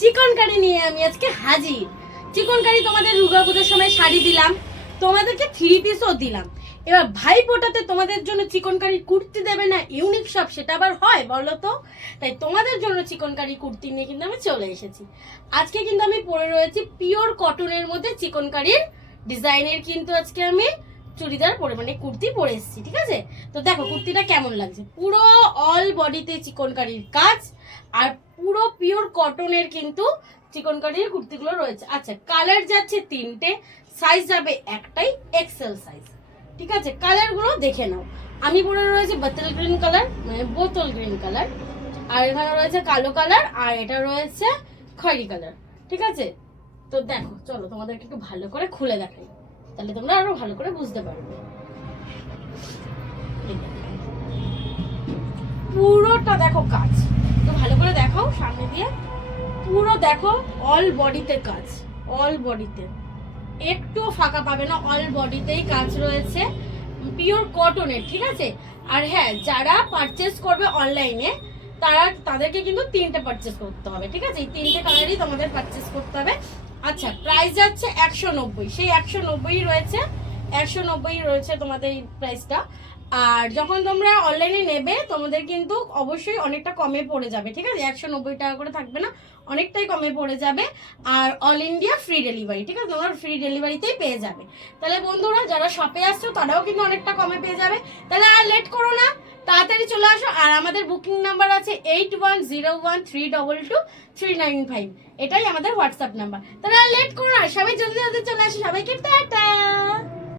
চিকন কারি নিয়ে আমি আজকে হাজির। চিকন কারি তোমাদের দুর্গাপূজার সময় শাড়ি দিলাম, তোমাদেরকে 3 পিসও দিলাম। এবার ভাইফোঁটাতে তোমাদের জন্য চিকন কারি কুর্তি দেবে না ইউনিক শপ, সেটা আবার হয় বলো তো? তাই তোমাদের জন্য চিকন কারি কুর্তি নিয়ে কিন্তু আমি চলে এসেছি। আজকে কিন্তু আমি পরে রয়েছি পিওর কটনের মধ্যে চিকন কারির ডিজাইনের, কিন্তু আজকে আমি চুড়িদার পরে মানে কুর্তি পরে এসেছি, ঠিক আছে? তো দেখো কুর্তিটা কেমন লাগছে, পুরো অল বডিতে চিকন কারির কাজ আর পুরো পিওর কটনের কিন্তু চিকন কারির কুর্তিগুলো রয়েছে। আচ্ছা, কালার যাচ্ছে 3টে, সাইজ যাবে একটাই, এক্সেল সাইজ, ঠিক আছে? কালারগুলো দেখে নাও। আমি পরে রয়েছে বোতল গ্রিন কালার, মানে বোতল গ্রিন কালার, আর এখানে রয়েছে কালো কালার, আর এটা রয়েছে খয়েরি কালার, ঠিক আছে? তো দেখো চলো তোমাদেরকে একটু ভালো করে খুলে দেখাই, তাহলে তোমরা আরো ভালো করে বুঝতে পারবে। পুরোটা দেখো কাজ, তো ভালো করে দেখাও সামনে দিয়ে, পুরো দেখো অল বডিতে কাজ, অল বডিতে একটু ফাঁকা পাবে না, অল বডিতেই কাজ রয়েছে পিওর কটনের, ঠিক আছে? আর হ্যাঁ, যারা পারচেস করবে অনলাইনে তাদেরকে কিন্তু 3টে পারচেস করতে হবে, ঠিক আছে? এই 3টে কালারই তোমাদের পারচেস করতে হবে। আচ্ছা, প্রাইস যাচ্ছে 190, সেই 190 রয়েছে, 190 রয়েছে তোমাদের এই প্রাইসটা। আর যখন তোমরা অনলাইনে নেবে তোমাদের কিন্তু অবশ্যই অনেকটা কমে পড়ে যাবে, ঠিক আছে? 190 টাকা করে থাকবে না, অনেকটাই কমে পড়ে যাবে। আর অল ইন্ডিয়া ফ্রি ডেলিভারি, ঠিক আছে? তোমরা ফ্রি ডেলিভারিতেই পেয়ে যাবে। তাহলে বন্ধুরা যারা শপে আসছো তারাও কিন্তু অনেকটা কমে পেয়ে যাবে। তাহলে আর লেট করো না, তাড়াতাড়ি চলে আসো। আর আমাদের বুকিং নাম্বার আছে 8101322395, এটাই আমাদের হোয়াটসঅ্যাপ নাম্বার। তাহলে আর লেট করো না, সবাই জলদি জলদি চলে আসো। সবাইকে টাটা।